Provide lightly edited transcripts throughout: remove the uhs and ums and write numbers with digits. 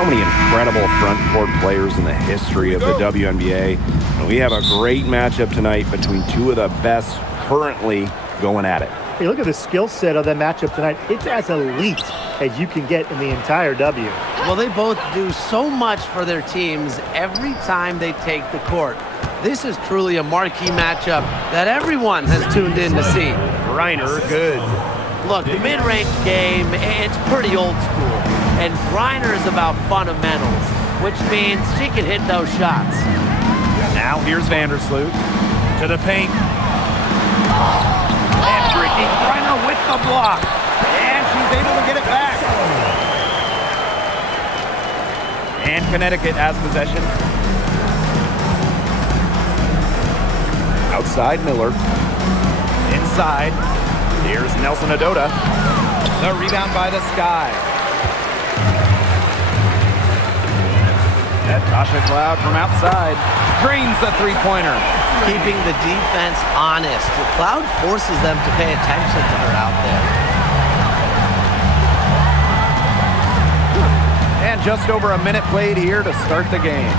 so many incredible front court players in the history of the WNBA. And we have a great matchup tonight between two of the best currently going at it. Hey, look at the skill set of that matchup tonight. It's as elite as you can get in the entire W. Well, they both do so much for their teams every time they take the court. This is truly a marquee matchup that everyone has tuned in to see. Griner, good. Look, the mid-range game, it's pretty old school. And Griner is about fundamentals, which means she can hit those shots. Now here's Vandersloot to the paint. And Brittany Griner with the block. And she's able to get it back. And Connecticut has possession. Outside Miller. Inside. Here's Nelson Adota. The rebound by the Sky. Natasha Cloud from outside drains the three-pointer. Keeping the defense honest. The Cloud forces them to pay attention to her out there. And just over a minute played here to start the game.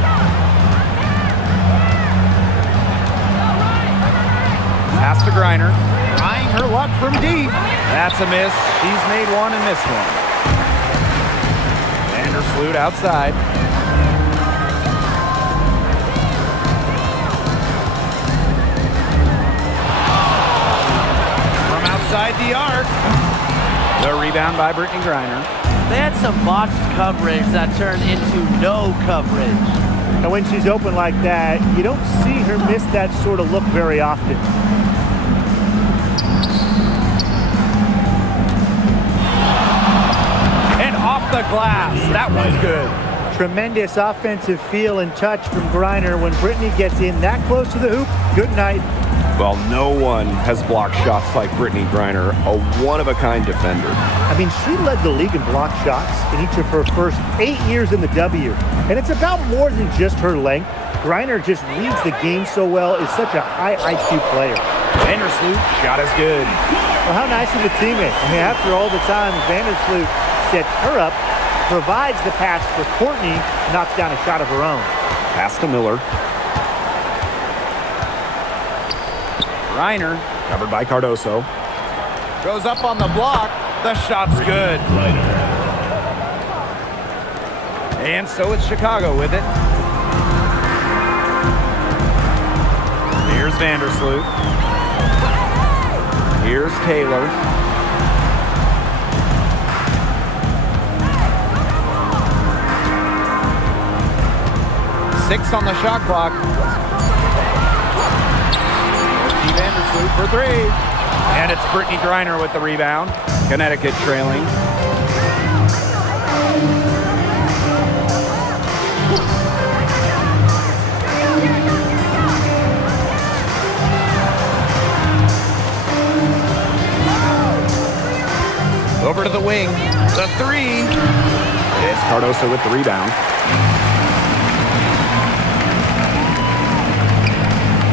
Pass to Griner. Trying her luck from deep. That's a miss. She's made one and missed one. Vandersloot outside. From outside the arc. The rebound by Brittany Griner. They had some botched coverage that turned into no coverage. And when she's open like that, you don't see her miss that sort of look very often. And off the glass. That one's good. Tremendous offensive feel and touch from Griner. When Brittany gets in that close to the hoop, good night. Well, no one has blocked shots like Brittany Griner, a one-of-a-kind defender. I mean, she led the league in block shots in each of her first 8 years in the W. And it's about more than just her length. Griner just reads the game so well, is such a high IQ player. Vandersloot, shot is good. Well, how nice of a teammate. I mean, after all the time, Vandersloot sets her up, provides the pass for Courtney, knocks down a shot of her own. Pass to Miller. Griner, covered by Cardoso. Goes up on the block. The shot's good. And so it's Chicago with it. Here's Vandersloot. Here's Taylor. Six on the shot clock. Vandersloot for three. And it's Brittany Griner with the rebound. Connecticut trailing. Over to the wing. The three. It's Cardoso with the rebound.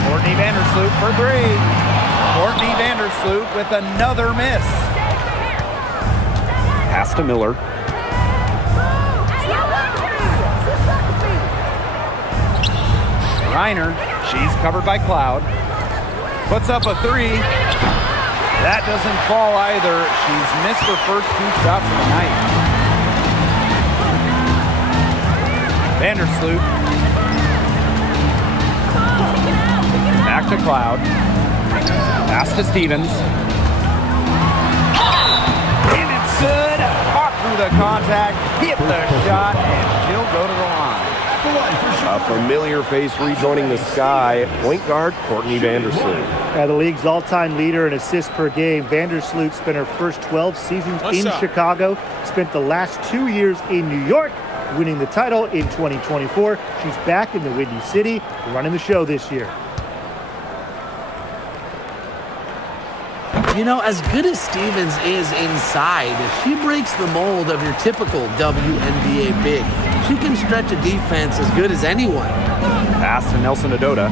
Courtney Vandersloot for three. Courtney Vandersloot with another miss. Pass to Miller. Griner, she's covered by Cloud. Puts up a three. That doesn't fall either. She's missed her first two shots of the night. Vandersloot. Back to Cloud. Pass to Stevens. And it's good. Caught through the contact. Hit the shot. And she'll go to the line. A familiar face rejoining the Sky. Point guard Courtney Vandersloot. The league's all-time leader in assists per game. Vandersloot spent her first 12 seasons in Chicago. Spent the last 2 years in New York, winning the title in 2024. She's back in the Windy City, running the show this year. You know, as good as Stevens is inside, she breaks the mold of your typical WNBA big. She can stretch a defense as good as anyone. Pass to Nelson Adota.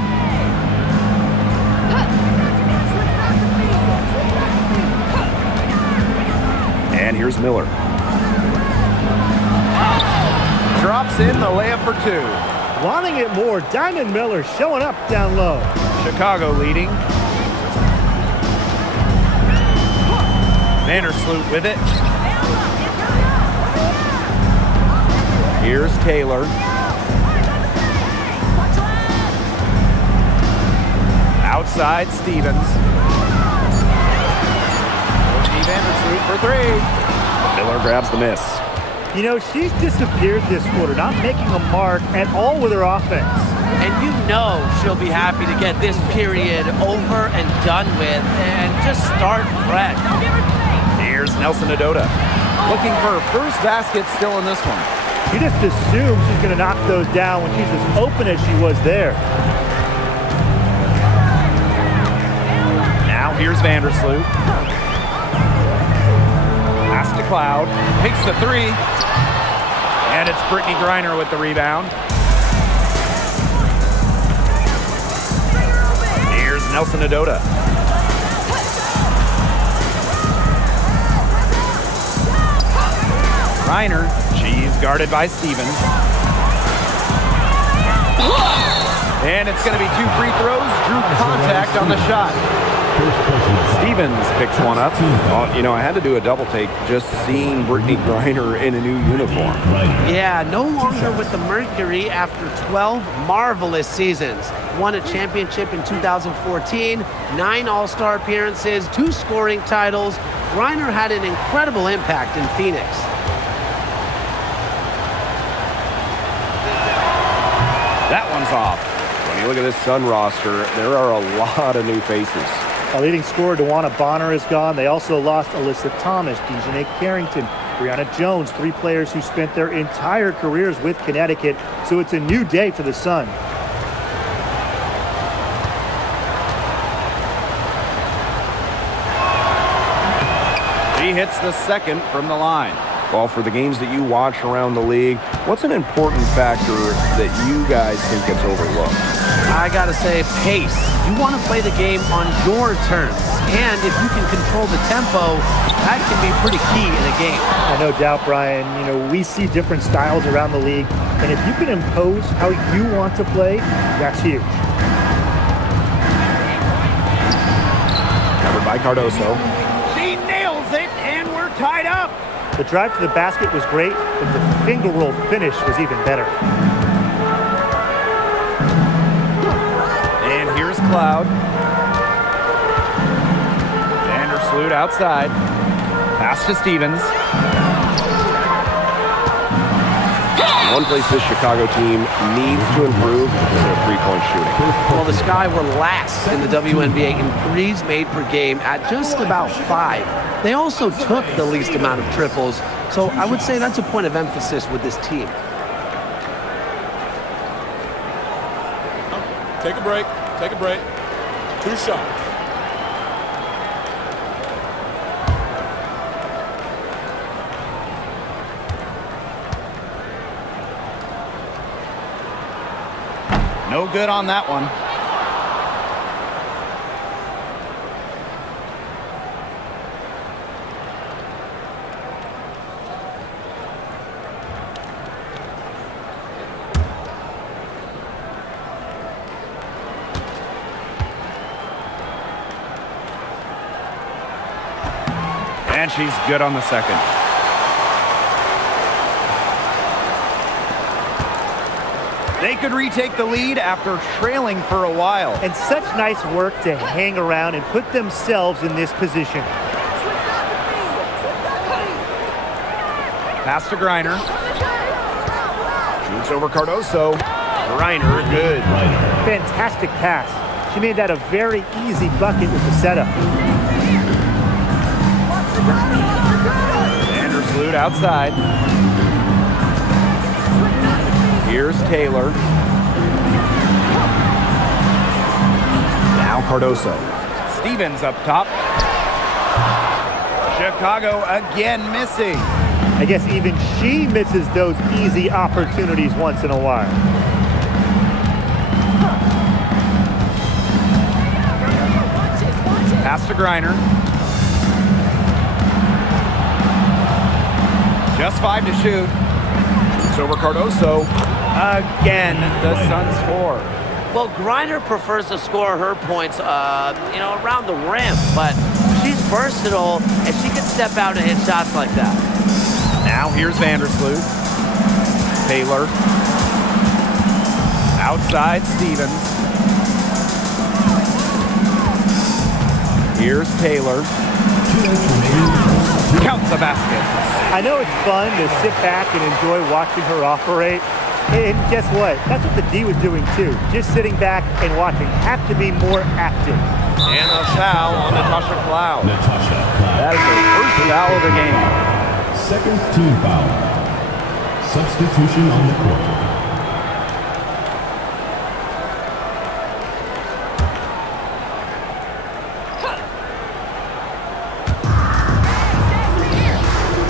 And here's Miller. drops in the layup for two. Wanting it more, Diamond Miller showing up down low. Chicago leading. Vandersloot with it. Here's Taylor. Outside Stevens. Vandersloot for three. Miller grabs the miss. You know, she's disappeared this quarter, not making a mark at all with her offense. And you know she'll be happy to get this period over and done with and just start fresh. Here's Nelson Adota. Looking for her first basket still in this one. She just assumes she's going to knock those down when she's as open as she was there. Now here's Vandersloot. Pass to Cloud. Takes the three. And it's Brittany Griner with the rebound. Here's Nelson Adota. Griner, she's guarded by Stevens. And it's going to be two free throws. Drew contact on the shot. Stevens picks one up. Oh, you know, I had to do a double take just seeing Brittany Griner in a new uniform. Yeah, no longer with the Mercury after 12 marvelous seasons. Won a championship in 2014, 9 All-Star appearances, 2 scoring titles. Griner had an incredible impact in Phoenix. That one's off. When you look at this Sun roster, there are a lot of new faces. Our leading scorer, DeWanna Bonner, is gone. They also lost Alyssa Thomas, Dejanay Carrington, Brianna Jones, 3 players who spent their entire careers with Connecticut. So it's a new day for the Sun. She hits the second from the line. Well, for the games that you watch around the league, what's an important factor that you guys think gets overlooked? I gotta say, pace. You want to play the game on your terms. And if you can control the tempo, that can be pretty key in a game. No doubt, Brian. You know, we see different styles around the league. And if you can impose how you want to play, that's huge. Covered by Cardoso. She nails it, and we're tied up. The drive to the basket was great, but the finger roll finish was even better. And here's Cloud. Vandersloot outside. Pass to Stevens. One place this Chicago team needs to improve is their three-point shooting. Well, the Sky were last in the WNBA in threes made per game at just about 5. They also took the least amount of triples, so I would say that's a point of emphasis with this team. Take a break. Take a break. 2 shots. No good on that one. And she's good on the second. They could retake the lead after trailing for a while. And such nice work to hang around and put themselves in this position. Pass to Griner. Shoots over Cardoso. Griner, good. Fantastic pass. She made that a very easy bucket with the setup. Vandersloot outside. Here's Taylor. Now Cardoso. Stevens up top. Chicago again missing. I guess even she misses those easy opportunities once in a while. Pass to Griner. Just 5 to shoot. Moves over Cardoso. Again, the Sun score. Well, Griner prefers to score her points, around the rim, but she's versatile, and she can step out and hit shots like that. Now here's Vandersloot. Taylor. Outside Stevens. Here's Taylor. Count the basket. I know it's fun to sit back and enjoy watching her operate. And guess what? That's what the D was doing too. Just sitting back and watching. Have to be more active. And a foul on Natasha Cloud. That is her first foul of the game. Second team foul. Substitution on the court.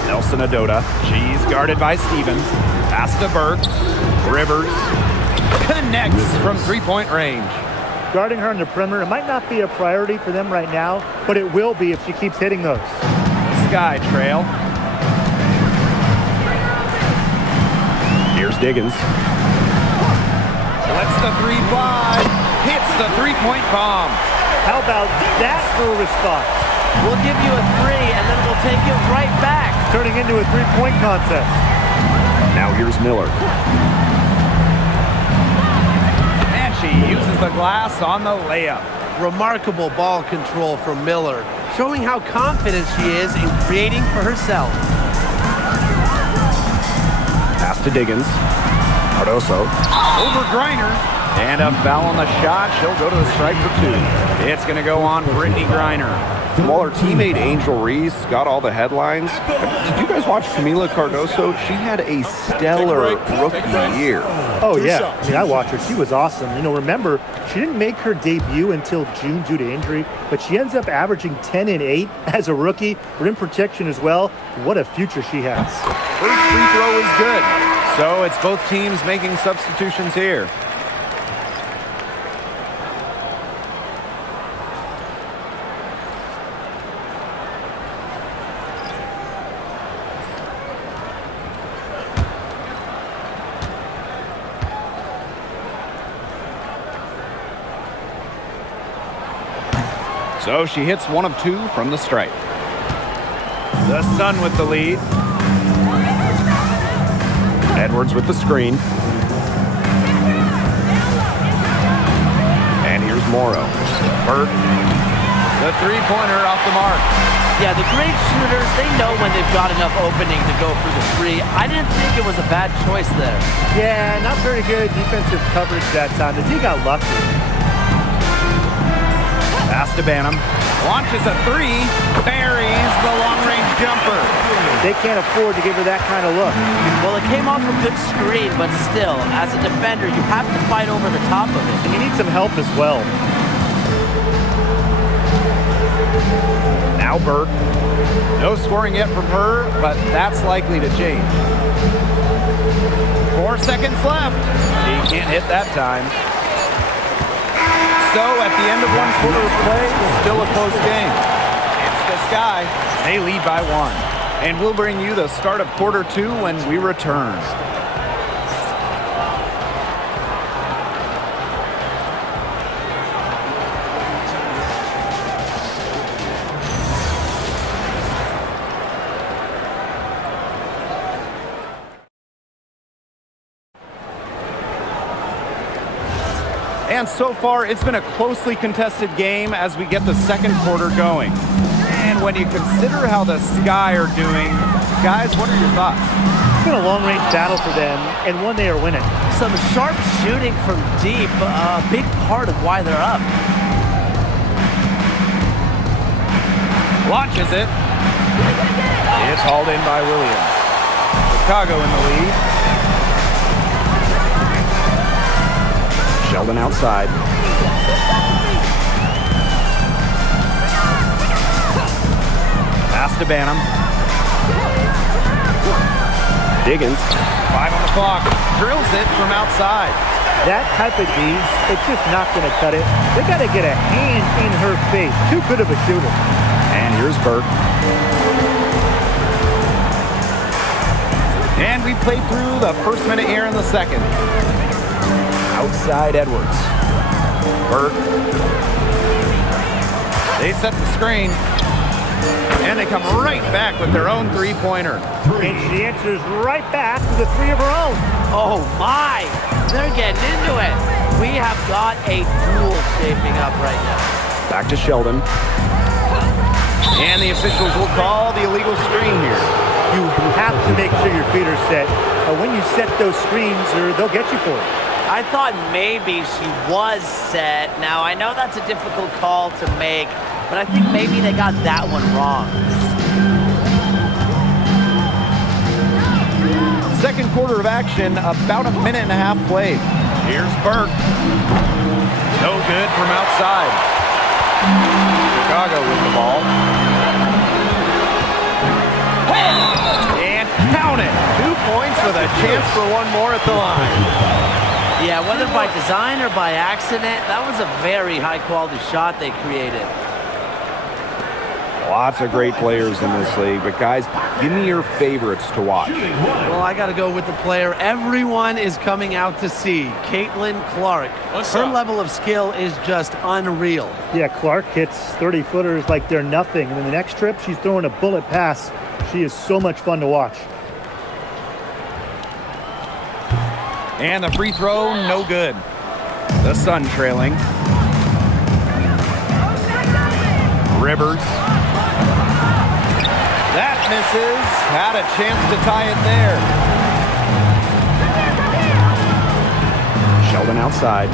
Nelson Adota. She's guarded by Stevens. Pass to Burke. Rivers connects from three-point range. Guarding her on the perimeter, it might not be a priority for them right now, but it will be if she keeps hitting those. Sky trail. Here's Diggins. Lets the three fly. Hits the three-point bomb. How about that for a response? We'll give you a three, and then we'll take it right back. Turning into a three-point contest. Now here's Miller. And she uses the glass on the layup. Remarkable ball control from Miller, showing how confident she is in creating for herself. Pass to Diggins. Cardoso. Over Griner. And a foul on the shot. She'll go to the strike for two. It's going to go on Brittany Griner. While her teammate Angel Reese got all the headlines, did you guys watch Camila Cardoso? She had a stellar rookie year. Oh, yeah. I mean, I watched her. She was awesome. Remember, she didn't make her debut until June due to injury, but she ends up averaging 10 and 8 as a rookie. Rim protection as well. What a future she has. First free throw is good. So it's both teams making substitutions here. So she hits one of two from the stripe. The Sun with the lead. Edwards with the screen. And here's Morrow. Burke. The three-pointer off the mark. Yeah, the great shooters, they know when they've got enough opening to go for the three. I didn't think it was a bad choice there. Yeah, not very good defensive coverage that time. The D got lucky. Pass to Banham. Launches a three. Buries the long-range jumper. They can't afford to give her that kind of look. Well, it came off a good screen, but still, as a defender, you have to fight over the top of it. And you need some help as well. Now Burke. No scoring yet from her, but that's likely to change. 4 seconds left. He can't hit that time. So at the end of one quarter of play, still a close game. It's the Sky. They lead by 1. And we'll bring you the start of quarter 2 when we return. And so far, it's been a closely contested game as we get the second quarter going. And when you consider how the Sky are doing, guys, what are your thoughts? It's been a long-range battle for them, and one they are winning. Some sharp shooting from deep, a big part of why they're up. Launches it. It's hauled in by Williams. Chicago in the lead. Sheldon outside. Pass to Banham. Diggins. 5 on the clock. Drills it from outside. That type of D, it's just not going to cut it. They got to get a hand in her face. Too good of a shooter. And here's Burke. And we played through the first minute here in the second. Outside Edwards. Burke. They set the screen. And they come right back with their own three-pointer. And she answers right back with a three of her own. Oh my, they're getting into it. We have got a duel shaping up right now. Back to Sheldon. And the officials will call the illegal screen here. You have to make sure your feet are set. When you set those screens, they'll get you for it. I thought maybe she was set. Now, I know that's a difficult call to make, but I think maybe they got that one wrong. Second quarter of action, about a minute and a half played. Here's Burke. No good from outside. Chicago with the ball. And count it. 2 points with a chance for one more at the line. Yeah, whether by design or by accident, that was a very high-quality shot they created. Lots of great players in this league, but guys, give me your favorites to watch. Well, I got to go with the player everyone is coming out to see, Caitlin Clark. Her level of skill is just unreal. Yeah, Clark hits 30-footers like they're nothing. And then the next trip, she's throwing a bullet pass. She is so much fun to watch. And the free throw, no good. The Sun trailing. Rivers. That misses. Had a chance to tie it there. Sheldon outside.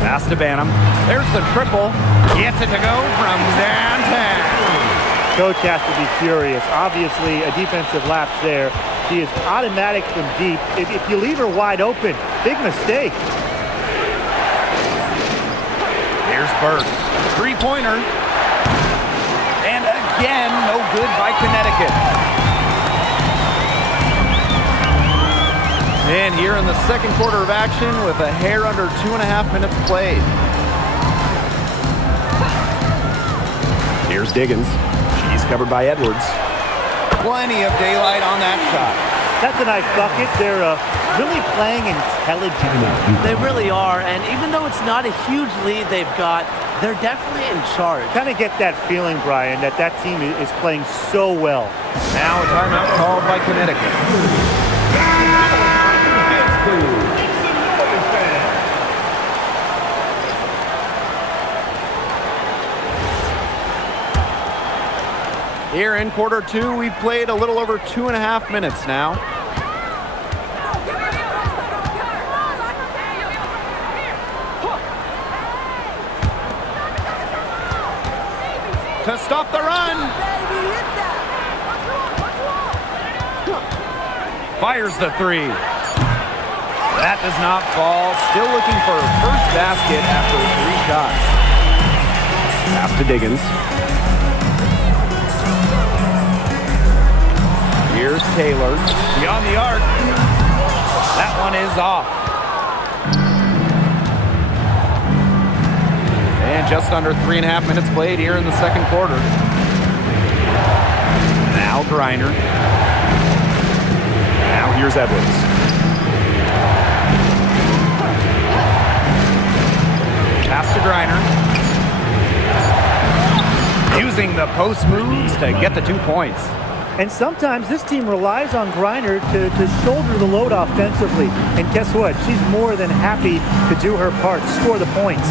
Pass to Banham. There's the triple. Gets it to go from downtown. Coach has to be furious. Obviously, a defensive lapse there. She is automatic from deep. If you leave her wide open, big mistake. Here's Burke. Three-pointer. And again, no good by Connecticut. And here in the second quarter of action with a hair under 2.5 minutes played. Here's Diggins. She's covered by Edwards. Plenty of daylight on that shot. That's a nice bucket. They're really playing intelligently. They really are, and even though it's not a huge lead they've got, they're definitely in charge. Kind of get that feeling, Brian, that that team is playing so well. Now a timeout called by Connecticut. Here in quarter two, we've played a little over 2.5 minutes now. To stop the run. Fires the three. That does not fall. Still looking for her first basket after 3 shots. Pass to Diggins. Here's Taylor. Beyond the arc. That one is off. And just under 3.5 minutes played here in the second quarter. Now Griner. Now here's Edwards. Pass to Griner. Using the post moves to get the 2 points. And sometimes this team relies on Griner to shoulder the load offensively. And guess what? She's more than happy to do her part, score the points.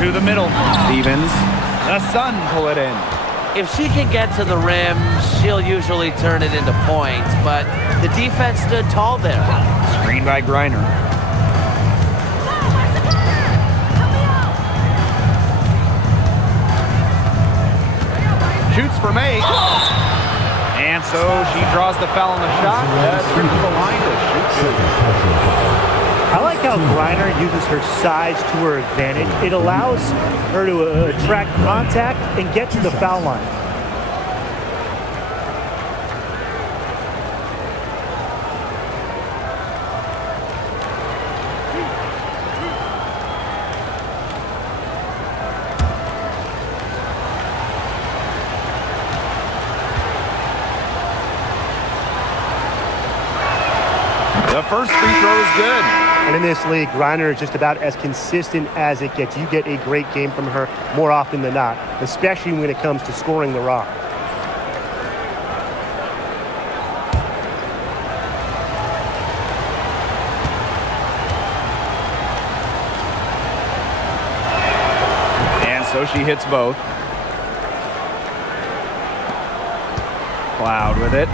To the middle. Stevens. The Sun pull it in. If she can get to the rim, she'll usually turn it into points, but the defense stood tall there. Screen by Griner. Shoots from 8. And so she draws the foul on the shot. Trip to the line to shoot. I like how Griner uses her size to her advantage. It allows her to attract contact and get to the foul line. The first free throw is good. And in this league, Griner is just about as consistent as it gets. You get a great game from her more often than not, especially when it comes to scoring the rock. And so she hits both. Cloud with it.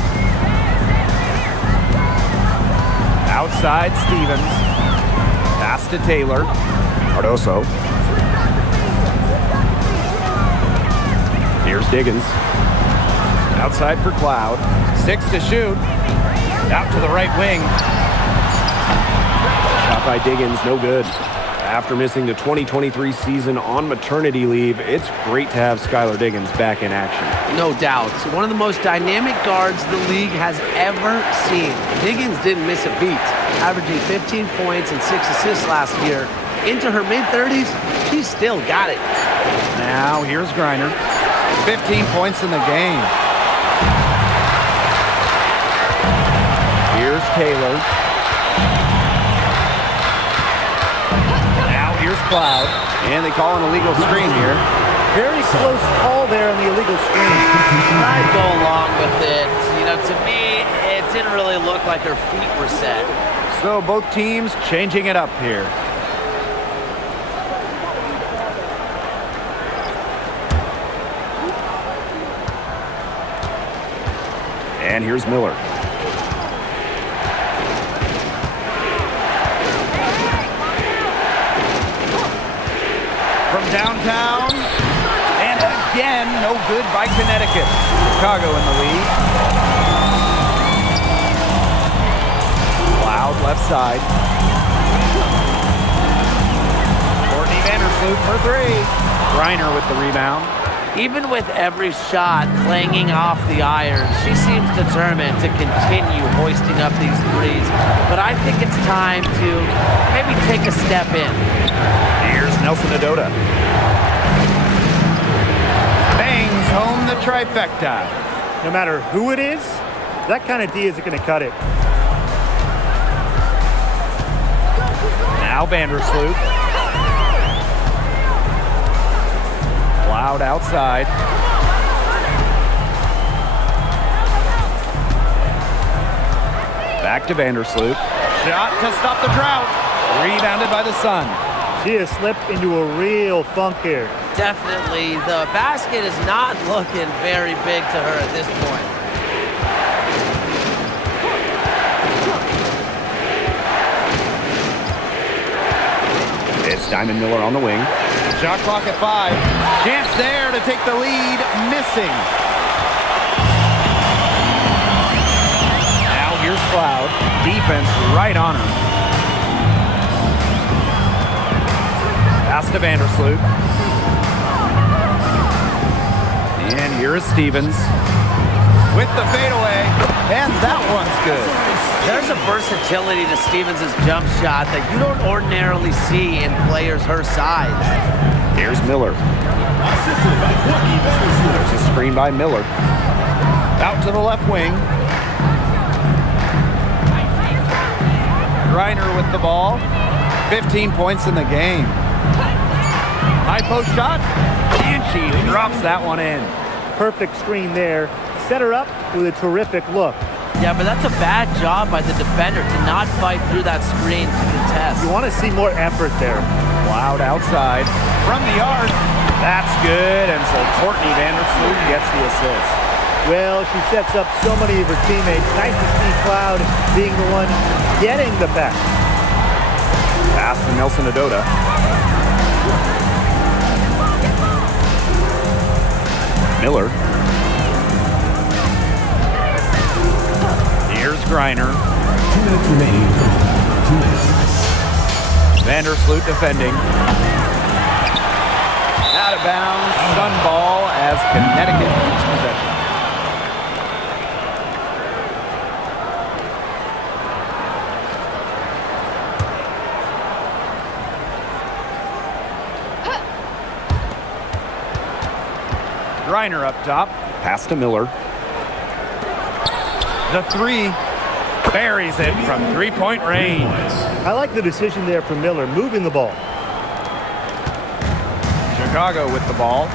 Outside Stevens. Pass to Taylor. Cardoso. Here's Diggins. Outside for Cloud. 6 to shoot. Out to the right wing. Shot by Diggins, no good. After missing the 2023 season on maternity leave, it's great to have Skylar Diggins back in action. No doubt. One of the most dynamic guards the league has ever seen. Diggins didn't miss a beat, averaging 15 points and 6 assists last year. Into her mid-30s, she's still got it. Now here's Griner. 15 points in the game. Here's Taylor. Here's Cloud, and they call an illegal screen here. Very close call there on the illegal screen. I'd go along with it. You know, to me, it didn't really look like her feet were set. So both teams changing it up here. And here's Miller. From downtown, and again, no good by Connecticut. Chicago in the lead. Cloud left side. Courtney Vandersloot for 3. Griner with the rebound. Even with every shot clanging off the iron, she seems determined to continue hoisting up these threes. But I think it's time to maybe take a step in. Here's Nelson Adota. Bangs home the trifecta. No matter who it is, that kind of D isn't going to cut it. Now Vandersloot. Cloud outside. Back to Vandersloot. Shot to stop the drought. Rebounded by the Sun. She has slipped into a real funk here. Definitely, the basket is not looking very big to her at this point. It's Diamond Miller on the wing. Shot clock at 5. Chance there to take the lead. Missing. Now here's Cloud. Defense right on her. Pass to Vandersloot. And here is Stevens. With the fadeaway. And that one's good. There's a versatility to Stevens' jump shot that you don't ordinarily see in players her size. Here's Miller. There's a screen by Miller. Out to the left wing. Griner with the ball. 15 points in the game. High post shot. And she drops that one in. Perfect screen there. Set her up with a terrific look. Yeah, but that's a bad job by the defender to not fight through that screen to contest. You want to see more effort there. Cloud outside. From the arc. That's good. And so Courtney Vandersloot gets the assist. Well, she sets up so many of her teammates. Nice to see Cloud being the one getting the pass. Pass to Nelson Adota. Miller. Here's Griner. 2 minutes remaining. 2 minutes. Vandersloot defending. Out of bounds. Sun ball as Connecticut keeps possession. Griner up top. Pass to Miller. The 3. Buries it from three-point range. I like the decision there from Miller, moving the ball. Chicago with the ball.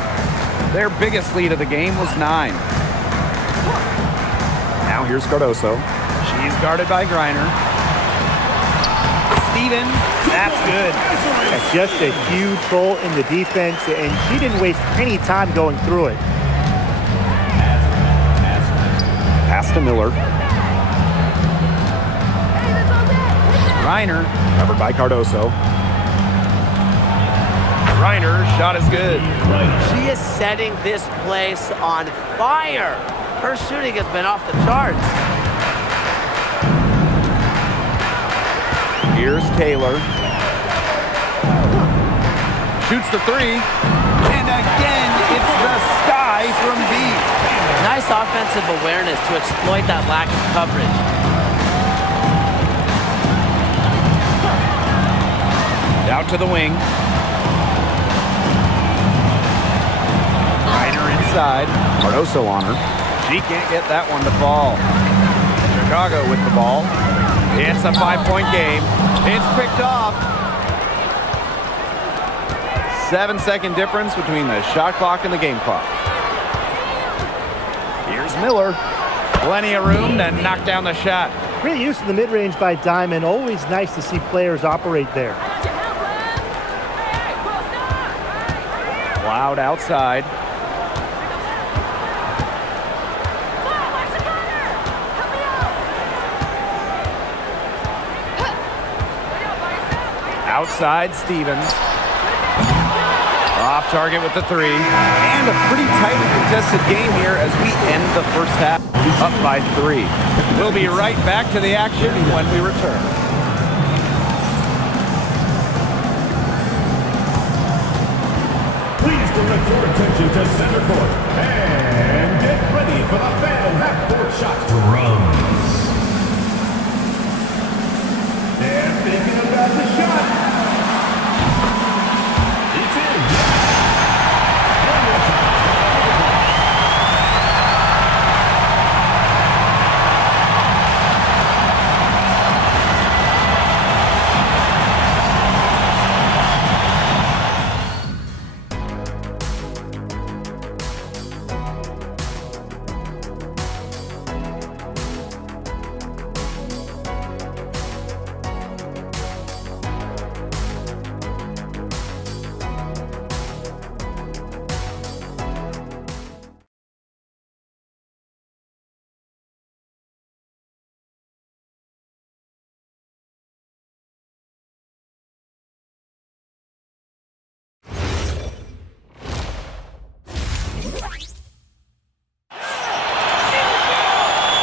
Their biggest lead of the game was 9. Now here's Cardoso. She's guarded by Griner. Stevens, that's good. That's just a huge hole in the defense, and she didn't waste any time going through it. Pass to Miller. Griner, covered by Cardoso. Griner, shot is good. She is setting this place on fire. Her shooting has been off the charts. Here's Taylor. Shoots the 3. And again, it's the sky from deep. Nice offensive awareness to exploit that lack of coverage. Out to the wing. Ryder inside. Cardoso on her. She can't get that one to fall. Chicago with the ball. It's a 5-point game. It's picked off. 7-second difference between the shot clock and the game clock. Here's Miller. Plenty of room to knock down the shot. Great use of the mid-range by Diamond. Always nice to see players operate there. Loud outside. Outside Stevens. Off target with the 3. And a pretty tightly contested game here as we end the first half up by 3. We'll be right back to the action when we return. Please direct your attention to center court and get ready for the final half-court shot. Drums. They're thinking about the shot. It's in.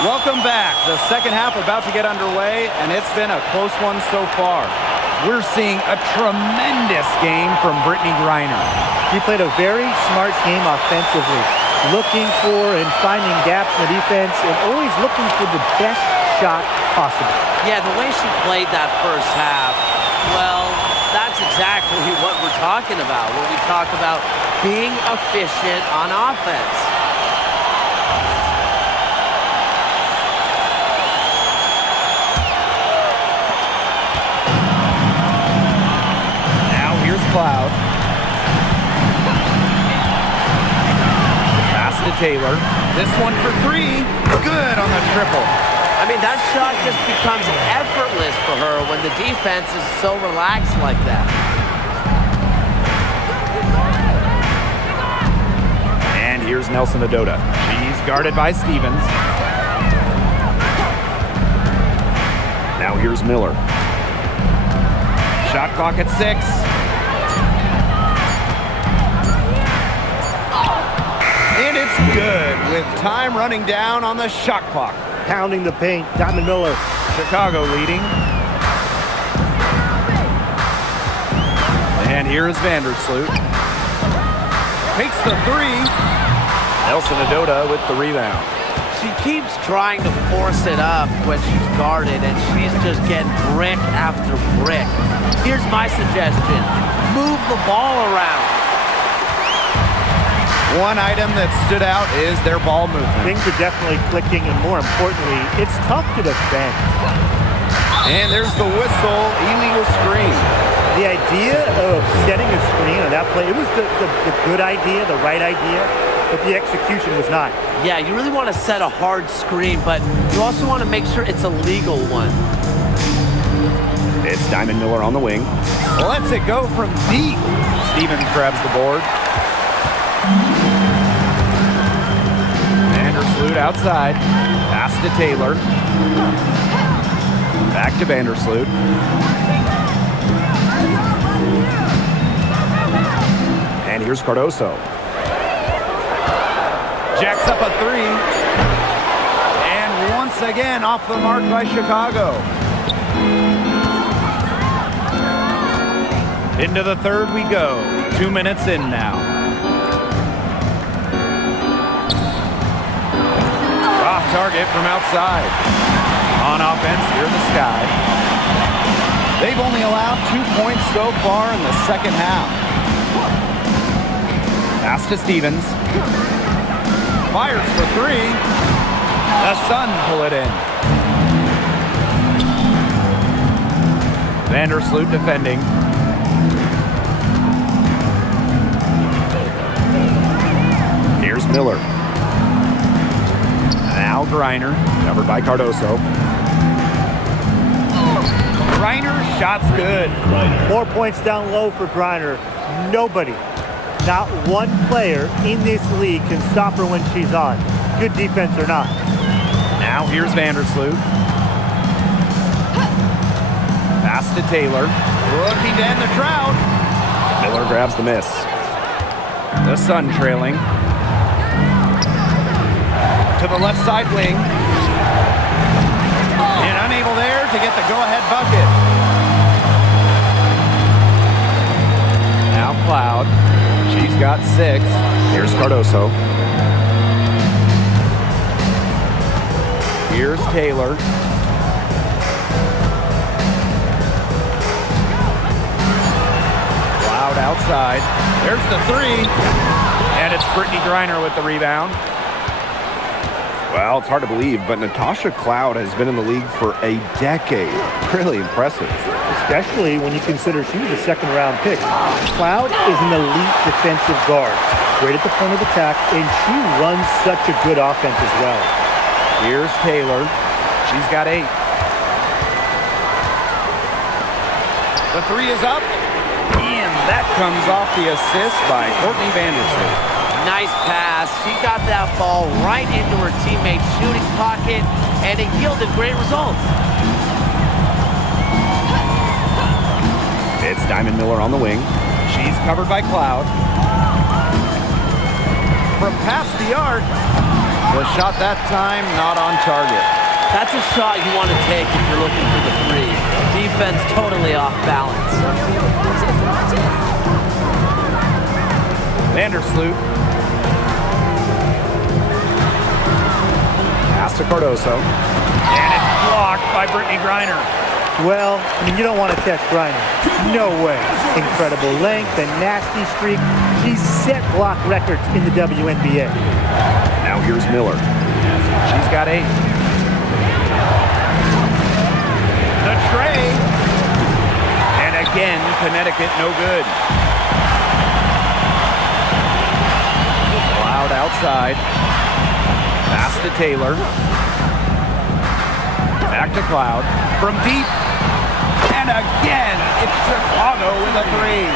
Welcome back. The second half about to get underway, and it's been a close one so far. We're seeing a tremendous game from Brittany Griner. She played a very smart game offensively, looking for and finding gaps in the defense and always looking for the best shot possible. Yeah, the way she played that first half, well, that's exactly what we're talking about when we talk about being efficient on offense. Cloud. Pass to Taylor. This one for 3. Good on the triple. I mean, that shot just becomes effortless for her when the defense is so relaxed like that. And here's Nelson Adota. She's guarded by Stevens. Now here's Miller. Shot clock at 6. And it's good with time running down on the shot clock. Pounding the paint, Diamond Miller. Chicago leading. And here's Vandersloot. Takes the 3. Nelson Adota with the rebound. She keeps trying to force it up when she's guarded, and she's just getting brick after brick. Here's my suggestion. Move the ball around. One item that stood out is their ball movement. Things are definitely clicking, and more importantly, it's tough to defend. And there's the whistle, illegal screen. The idea of setting a screen on that play, it was the good idea, the right idea, but the execution was not. Yeah, you really want to set a hard screen, but you also want to make sure it's a legal one. It's Diamond Miller on the wing. Lets it go from deep. Stevens grabs the board. Vandersloot outside. Pass to Taylor. Back to Vandersloot. And here's Cardoso. Jacks up a three. And once again off the mark by Chicago. Into the third we go. 2 minutes in now. Off target from outside. On offense here in the Sky. They've only allowed 2 points so far in the second half. Pass to Stevens. Fires for three. The Sun pull it in. Vandersloot defending. Here's Miller. Now Griner, covered by Cardoso. Griner, shot's good. More points down low for Griner. Nobody, not one player in this league can stop her when she's on. Good defense or not. Now here's Vandersloot. Pass to Taylor. Looking to end the drought. Miller grabs the miss. The Sun trailing. To the left side wing. And unable there to get the go-ahead bucket. Now Cloud. She's got 6. Here's Cardoso. Here's Taylor. Cloud outside. There's the three. And it's Brittany Griner with the rebound. Well, it's hard to believe, but Natasha Cloud has been in the league for a decade. Really impressive. Especially when you consider she was a second-round pick. Cloud is an elite defensive guard. Great at the point of attack, and she runs such a good offense as well. Here's Taylor. She's got 8. The three is up, and that comes off the assist by Courtney Vandersloot. Nice pass. She got that ball right into her teammate's shooting pocket, and it yielded great results. It's Diamond Miller on the wing. She's covered by Cloud. From past the arc, the shot that time not on target. That's a shot you want to take if you're looking for the three. Defense totally off balance. Vandersloot. Pass to Cardoso. And it's blocked by Brittany Griner. Well, I mean, you don't want to test Griner. No way. Incredible length and nasty streak. She's set block records in the WNBA. Now here's Miller. She's got 8. The tray. And again, Connecticut no good. Cloud outside. Pass to Taylor. Back to Cloud. From deep. And again, it's Chicago with a 3.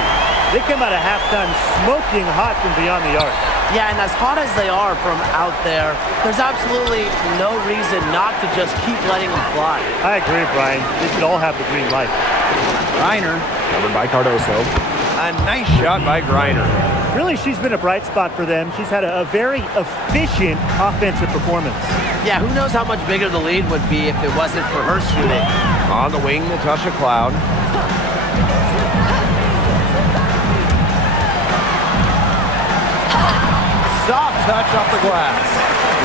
They come out of halftime smoking hot from beyond the arc. Yeah, and as hot as they are from out there, there's absolutely no reason not to just keep letting them fly. I agree, Brian. They should all have the green light. Griner, covered by Cardoso. A nice shot by Griner. Really, she's been a bright spot for them. She's had a very efficient offensive performance. Yeah, who knows how much bigger the lead would be if it wasn't for her shooting. On the wing, Natasha Cloud. Soft touch off the glass.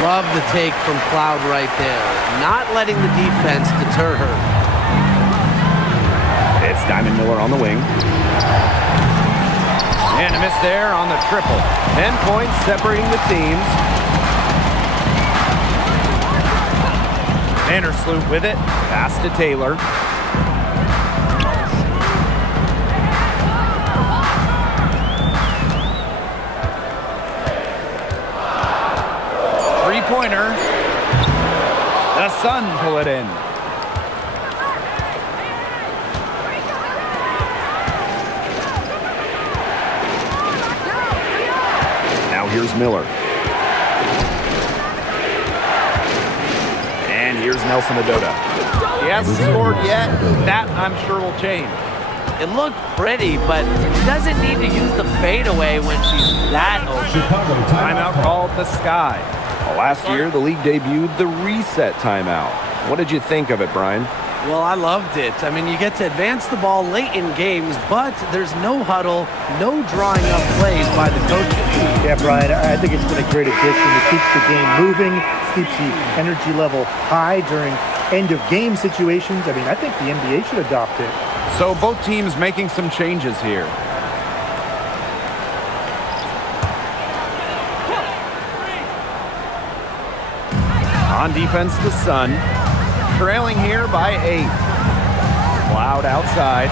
Love the take from Cloud right there. Not letting the defense deter her. It's Diamond Miller on the wing. And a miss there on the triple. 10 points separating the teams. Vandersloot with it. Pass to Taylor. Three-pointer. The Sun pull it in. Now here's Miller. And here's Nelson Adota. He hasn't scored yet. That, I'm sure, will change. It looked pretty, but she doesn't need to use the fadeaway when she's that open. Chicago Timeout called the Sky. Last year, the league debuted the reset timeout. What did you think of it, Brian? Well, I loved it. I mean, you get to advance the ball late in games, but there's no huddle, no drawing up plays by the coaches. Yeah, Brian, I think it's been a great addition. It keeps the game moving, keeps the energy level high during end-of-game situations. I mean, I think the NBA should adopt it. So both teams making some changes here. On defense, the Sun. Trailing here by 8. Cloud outside.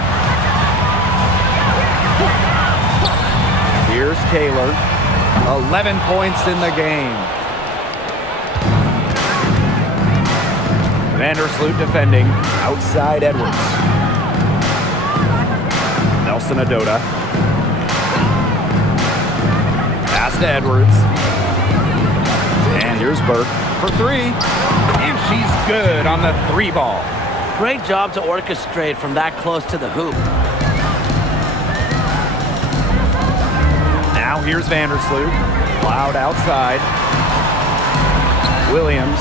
Here's Taylor. 11 points in the game. Vandersloot defending. Outside Edwards. Nelson Adota. Pass to Edwards. And here's Burke for 3. And she's good on the 3 ball. Great job to orchestrate from that close to the hoop. Now here's Vandersloot. Cloud outside. Williams.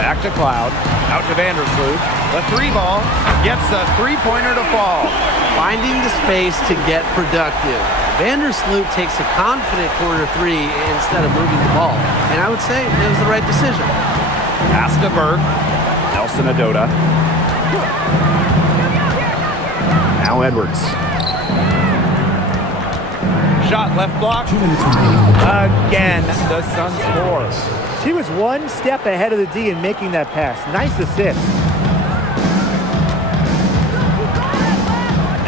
Back to Cloud. Out to Vandersloot. The 3 ball gets a 3-pointer to fall. Finding the space to get productive. Vandersloot takes a confident corner 3 instead of moving the ball. And I would say it was the right decision. Pass to Burke. Nelson Adota. Now Edwards. Shot left block. Again, the Sun score. She was one step ahead of the D in making that pass. Nice assist.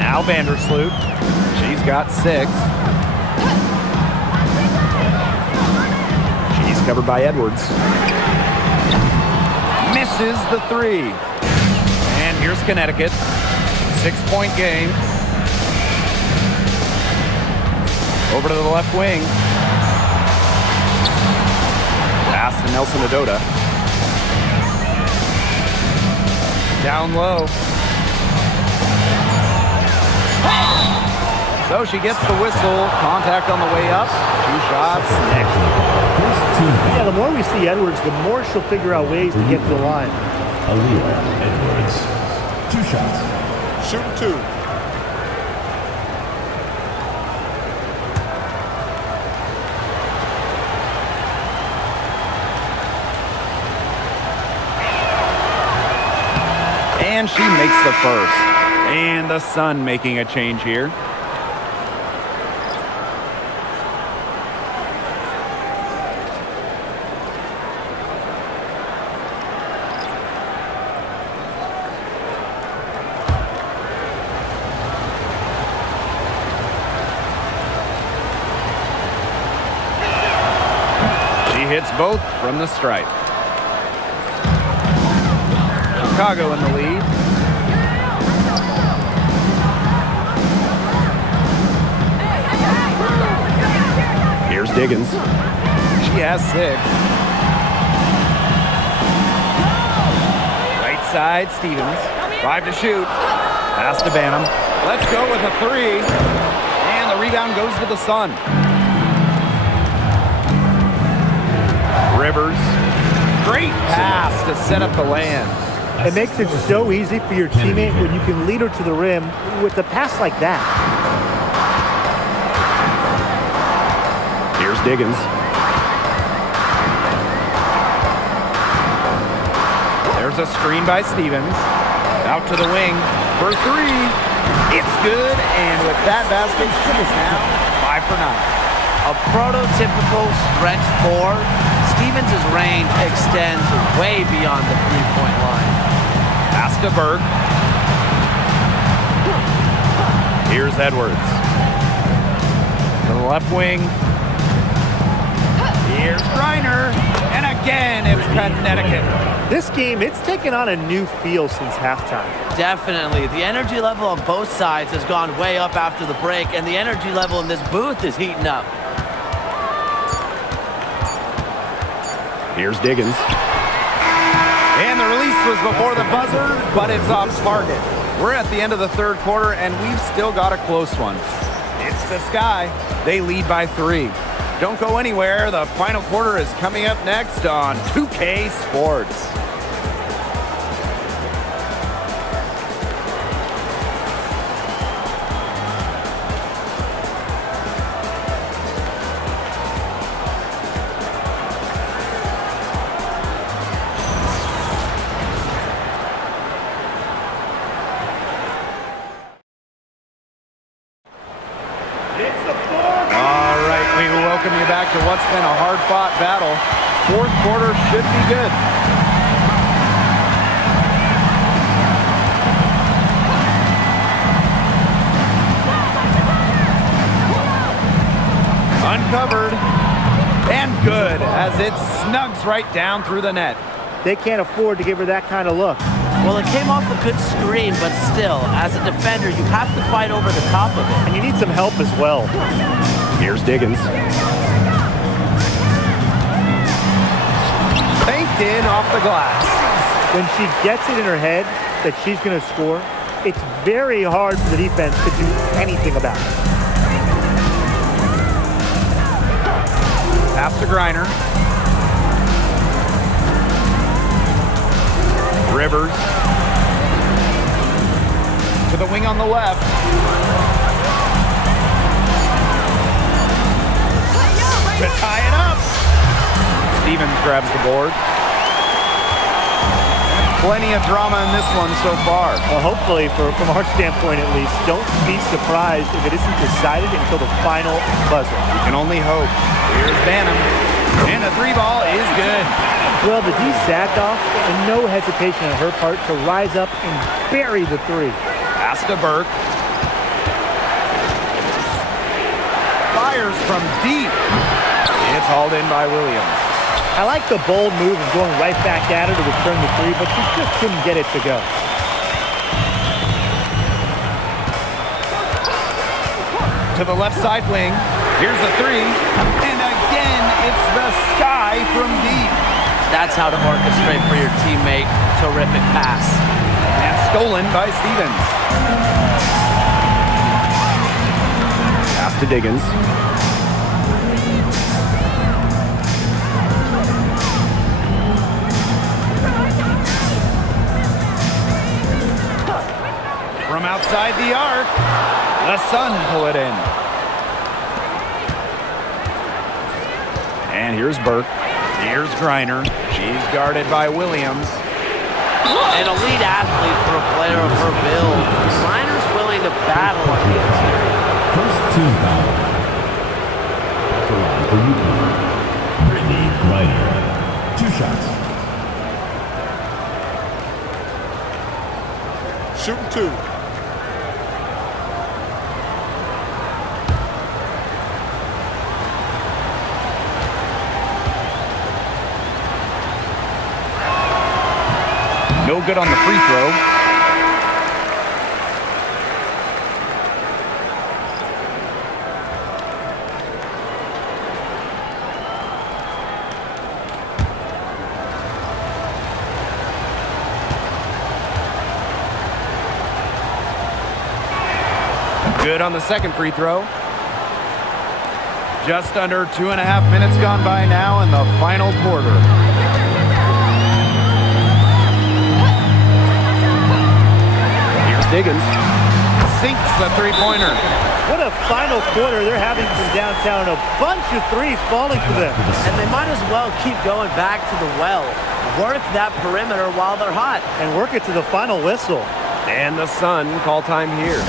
Now Vandersloot. She's got 6. She's covered by Edwards. Misses the 3. And here's Connecticut. 6-point game. Over to the left wing. Pass to Nelson Adota. Down low. So she gets the whistle. Contact on the way up. 2 shots. Yeah, the more we see Edwards, the more she'll figure out ways to get to the line. Aaliyah Edwards. 2 shots. Shooting 2. And she makes the first. And the Sun making a change here. She hits both from the stripe. Chicago in the lead. Here's Diggins. She has 6. Right side, Stevens. 5 to shoot. Pass to Banham. Let's go with a 3. And the rebound goes to the Sun. Rivers. Great pass to set up the land. It makes it so easy for your teammate when you can lead her to the rim with a pass like that. Here's Diggins. There's a screen by Stevens. Out to the wing for 3. It's good, and with that basket, it's now 5 for 9. A prototypical stretch four, Stevens' range extends way beyond the three-point line. Pass to Burke. Here's Edwards. To the left wing. Here's Griner. And again, it's Connecticut. This game, it's taken on a new feel since halftime. Definitely. The energy level on both sides has gone way up after the break, and the energy level in this booth is heating up. Here's Diggins. And the release was before the buzzer, but it's off target. We're at the end of the third quarter, and we've still got a close one. It's the Sky. They lead by 3. Don't go anywhere. The final quarter is coming up next on 2K Sports. Welcome you back to what's been a hard-fought battle. Fourth quarter should be good. Uncovered and good as it snugs right down through the net. They can't afford to give her that kind of look. Well, it came off a good screen, but still, as a defender, you have to fight over the top of it. And you need some help as well. Here's Diggins. Banked in off the glass. When she gets it in her head that she's going to score, it's very hard for the defense to do anything about it. Pass to Griner. Rivers. To the wing on the left. To tie it up. Stevens grabs the board. Plenty of drama in this one so far. Well, hopefully, from our standpoint at least, don't be surprised if it isn't decided until the final buzzer. You can only hope. Here's Banham. And the 3 ball is good. Well, the D sagged off, and no hesitation on her part to rise up and bury the 3. Pass to Burke. Fires from deep. It's hauled in by Williams. I like the bold move of going right back at her to return the 3, but she just couldn't get it to go. To the left side wing. Here's the 3. And again, it's the Sky from deep. That's how to orchestrate for your teammate. Terrific pass. And stolen by Stevens. Pass to Diggins. From outside the arc, the Sun pull it in. And here's Burke. Here's Griner. She's guarded by Williams. An elite athlete for a player of her build. Griner's willing to battle on the interior. First team foul. For UConn, Brittany Griner. 2 shots. Shooting 2. No good on the free throw. Good on the second free throw. Just under 2.5 minutes gone by now in the final quarter. Diggins sinks the 3-pointer. What a final quarter they're having from downtown. A bunch of 3s falling for them. And they might as well keep going back to the well. Work that perimeter while they're hot. And work it to the final whistle. And the Sun call time here.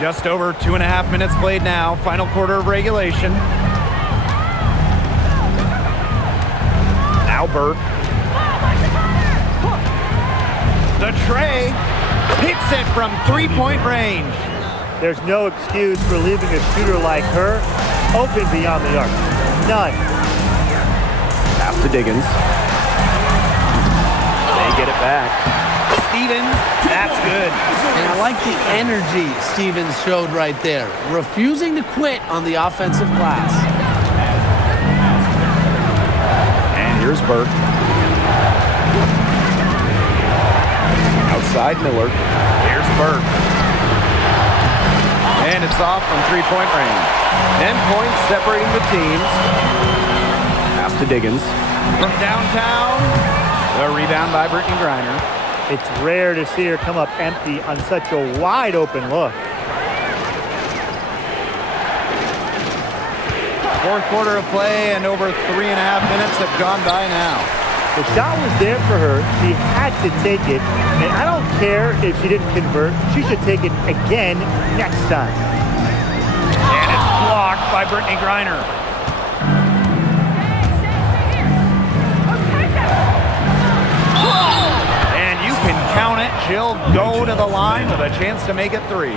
Just over 2.5 minutes played now. Final quarter of regulation. Now Burke. The tray hits it from three-point range. There's no excuse for leaving a shooter like her open beyond the arc. None. Pass to Diggins. They get it back. Stevens, that's good. And I like the energy Stevens showed right there, refusing to quit on the offensive glass. And here's Burke. Outside Miller. Here's Burke. And it's off from three-point range. 10 points separating the teams. Pass to Diggins. From downtown, the rebound by Brittany Griner. It's rare to see her come up empty on such a wide open look. Fourth quarter of play and over 3.5 minutes have gone by now. The shot was there for her. She had to take it. And I don't care if she didn't convert. She should take it again next time. And it's blocked by Brittany Griner. And you can count it. She'll go to the line with a chance to make it three.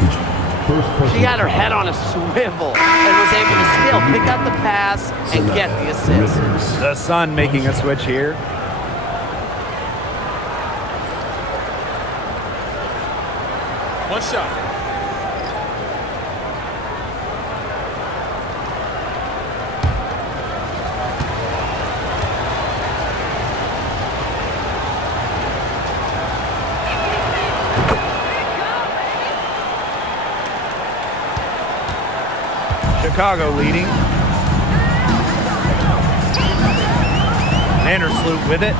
She had her head on a swivel and was able to still pick up the pass and get the assist. The Sun making a switch here. One shot. Chicago leading. Vandersloot with it.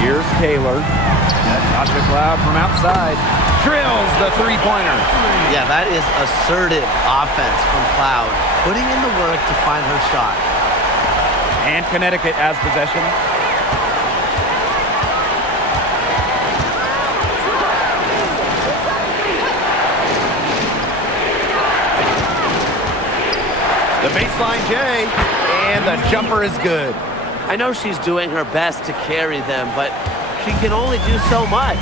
Here's Taylor. Natasha Cloud from outside. Drills the three-pointer. Yeah, that is assertive offense from Cloud, putting in the work to find her shot. And Connecticut has possession. The baseline J, and the jumper is good. I know she's doing her best to carry them, but she can only do so much.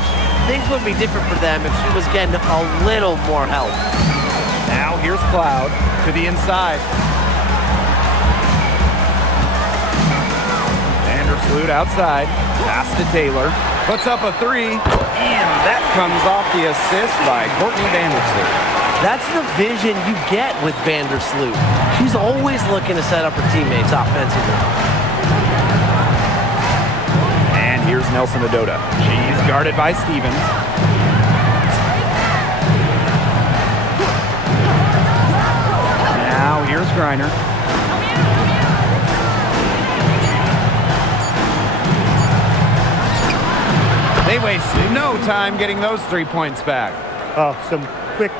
Things would be different for them if she was getting a little more help. Now here's Cloud to the inside. Vandersloot outside. Pass to Taylor. Puts up a three, and that comes off the assist by Courtney Vandersloot. That's the vision you get with Vandersloot. She's always looking to set up her teammates offensively. And here's Nelson Adota. She's guarded by Stevens. Now here's Griner. They wasted no time getting those 3 points back. Oh, some quick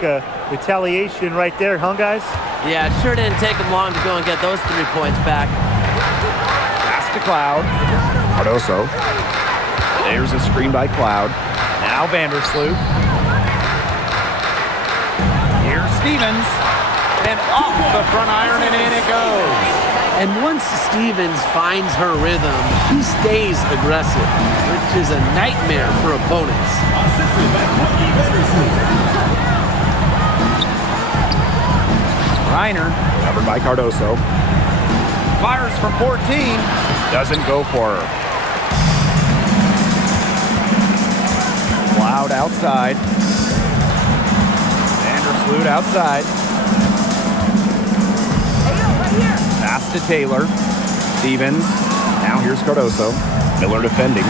retaliation right there, huh, guys? Yeah, it sure didn't take them long to go and get those 3 points back. Pass to Cloud. Cardoso. There's a screen by Cloud. Now Vandersloot. Here's Stevens. And off the front iron and in it goes. And once Stevens finds her rhythm, she stays aggressive, which is a nightmare for opponents. Reiner, covered by Cardoso. Fires from 14. Doesn't go for her. Cloud outside. Vandersloot outside. Pass to Taylor. Stevens. Now here's Cardoso. Miller defending.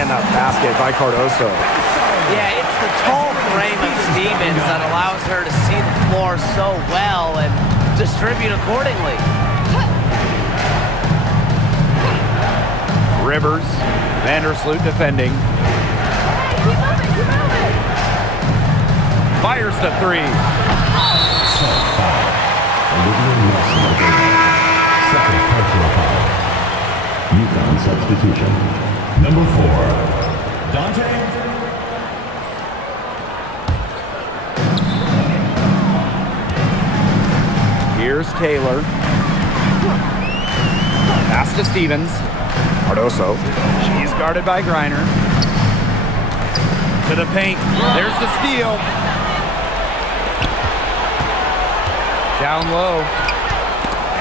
And a basket by Cardoso. Yeah, it's the tall frame of Stevens that allows her to see the floor so well and distribute accordingly. Rivers. Vandersloot defending. Fires the three. Second personal foul. UConn substitution. Number 4, Dante. Here's Taylor. Pass to Stevens. Cardoso. She's guarded by Griner. To the paint. There's the steal. Down low.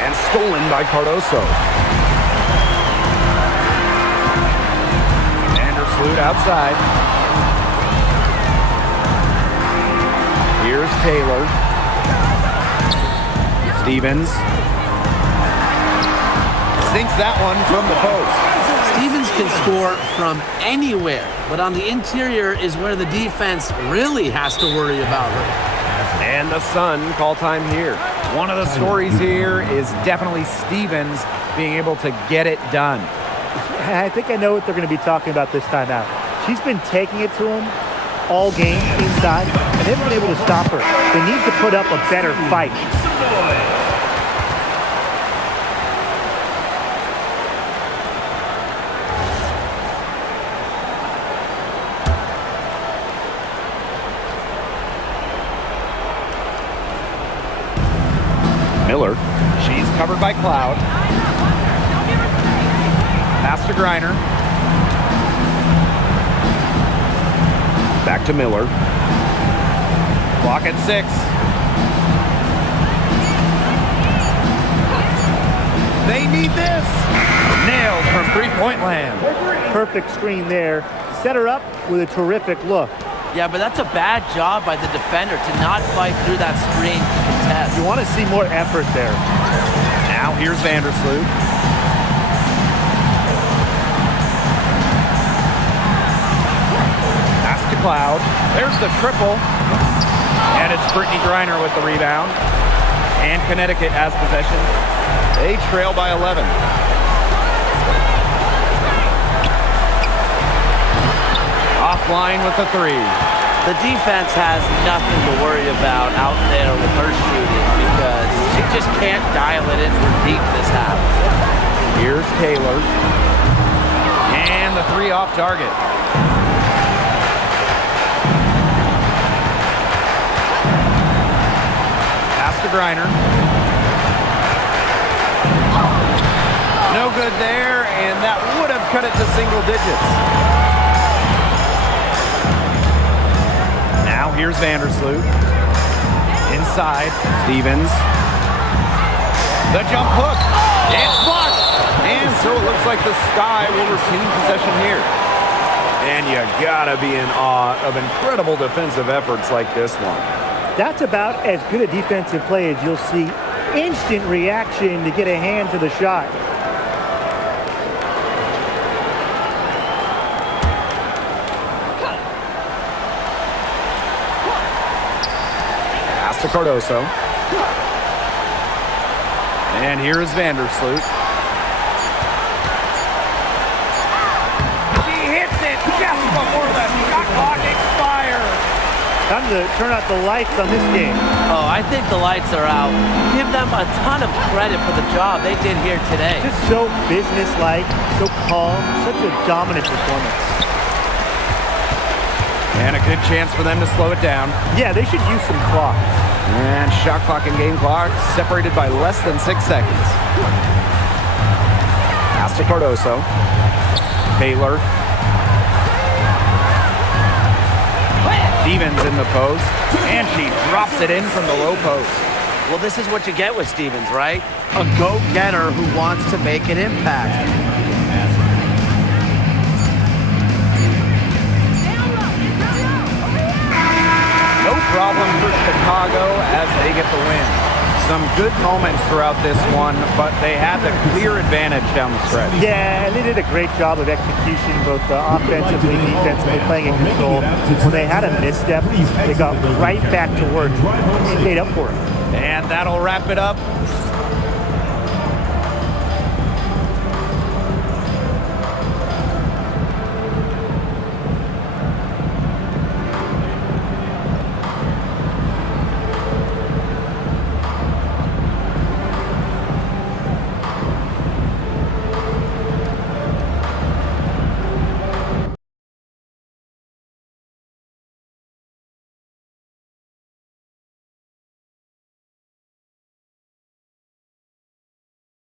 And stolen by Cardoso. Vandersloot outside. Here's Taylor. Stevens. Sinks that one from the post. Stevens can score from anywhere, but on the interior is where the defense really has to worry about her. And the Sun call time here. One of the stories here is definitely Stevens being able to get it done. I think I know what they're going to be talking about this time out. She's been taking it to him all game inside, and they've been able to stop her. They need to put up a better fight. Miller. She's covered by Cloud. Pass to Griner. Back to Miller. Clock at 6. They need this. Nailed from three-point land. Perfect screen there. Set her up with a terrific look. Yeah, but that's a bad job by the defender to not fight through that screen to contest. You want to see more effort there. Now here's Vandersloot. Pass to Cloud. There's the triple. And it's Brittany Griner with the rebound. And Connecticut has possession. They trail by 11. Offline with the three. The defense has nothing to worry about out there with her shooting because she just can't dial it in from deep this half. Here's Taylor. And the three off target. Pass to Griner. No good there, and that would have cut it to single digits. Now here's Vandersloot. Inside, Stevens. The jump hook. It's blocked. And so it looks like the Sky will retain possession here. And you gotta be in awe of incredible defensive efforts like this one. That's about as good a defensive play as you'll see. Instant reaction to get a hand to the shot. Pass to Cardoso. And here is Vandersloot. She hits it just before the shot clock expires. Time to turn out the lights on this game. Oh, I think the lights are out. Give them a ton of credit for the job they did here today. Just so businesslike, so calm, such a dominant performance. And a good chance for them to slow it down. Yeah, they should use some clock. And shot clock and game clock separated by less than 6 seconds. Pass to Cardoso. Taylor. Stevens in the post. And she drops it in from the low post. Well, this is what you get with Stevens, right? A go-getter who wants to make an impact. No problem for Chicago as they get the win. Some good moments throughout this one, but they had the clear advantage down the stretch. Yeah, and they did a great job of execution, both offensively and defensively, playing in control. When they had a misstep, they got right back to work and made up for it. And that'll wrap it up.